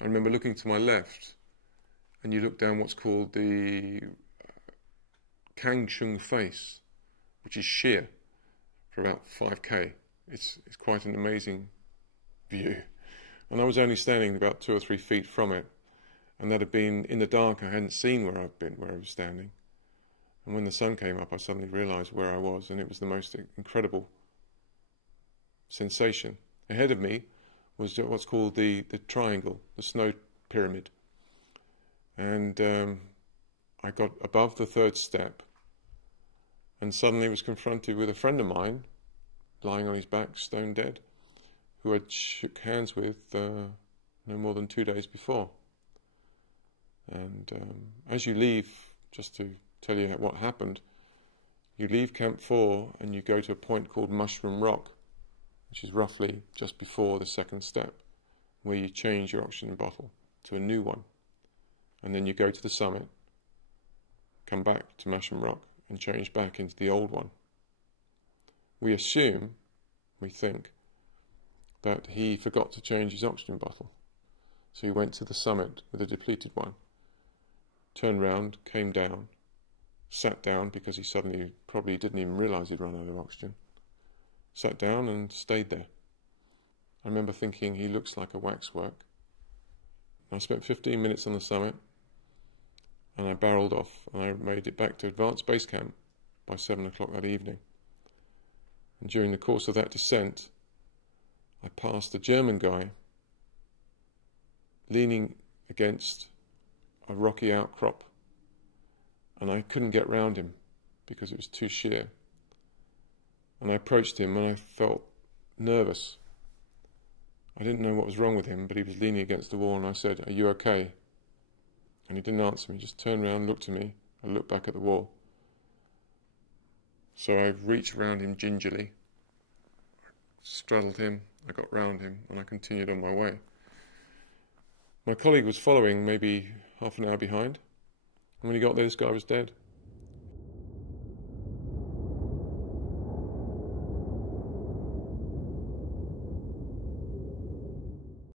I remember looking to my left, and you look down what's called the Kangshung face, which is sheer for about 5k. It's quite an amazing view. And I was only standing about 2 or 3 feet from it, and that had been in the dark. I hadn't seen where I was standing. And when the sun came up, I suddenly realised where I was, and it was the most incredible sensation. Ahead of me was what's called the triangle, the snow pyramid. And I got above the 3rd step, and suddenly was confronted with a friend of mine, lying on his back, stone dead, who I'd shook hands with no more than 2 days before. And as you leave, just to tell you what happened, you leave Camp 4 and you go to a point called Mushroom Rock, which is roughly just before the 2nd step, where you change your oxygen bottle to a new one. And then you go to the summit, come back to Mushroom Rock, and change back into the old one. We think, that he forgot to change his oxygen bottle. So he went to the summit with a depleted one, turned round, came down, sat down because he suddenly probably didn't even realise he'd run out of oxygen, sat down and stayed there. I remember thinking, he looks like a waxwork. I spent 15 minutes on the summit, and I barreled off, and I made it back to Advanced Base Camp by 7 o'clock that evening. And during the course of that descent, I passed a German guy leaning against a rocky outcrop, and I couldn't get round him because it was too sheer. And I approached him, and I felt nervous. I didn't know what was wrong with him, but he was leaning against the wall, and I said, "Are you okay?" And he didn't answer me, just turned around, looked at me. I looked back at the wall. So I reached around him gingerly, straddled him, I got round him, and I continued on my way. My colleague was following maybe half an hour behind, and when he got there, this guy was dead.